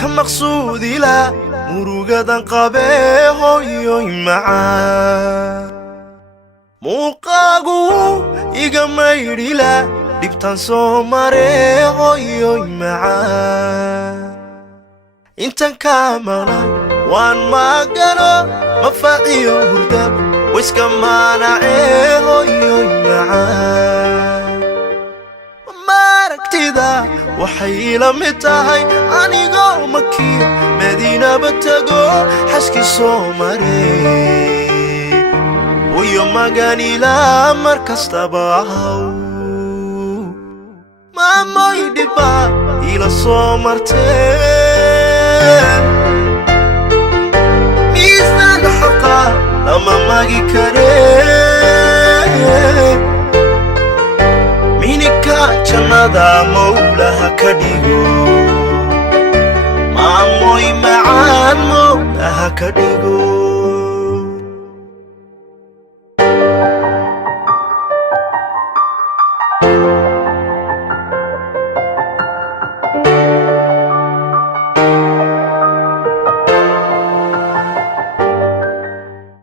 كمقصود لا مروقة قبي هوي معان موقاقو إيقاميري لا دبتان سوماري هوي معان intan ka maqnaa waan magano mafaciyo hurdab wiska maanacee hooyoy macaan maaragtida waxay la mid tahay anigoo makiyo madiinaba tago xaski soo maree wayo maganila mar kastaba ahaw maamoy dhiba ila soo martee ميزان حقا لما ماجي كريه مينيكا جنادا مولاها كديغو ماموي معان مولاها كديغو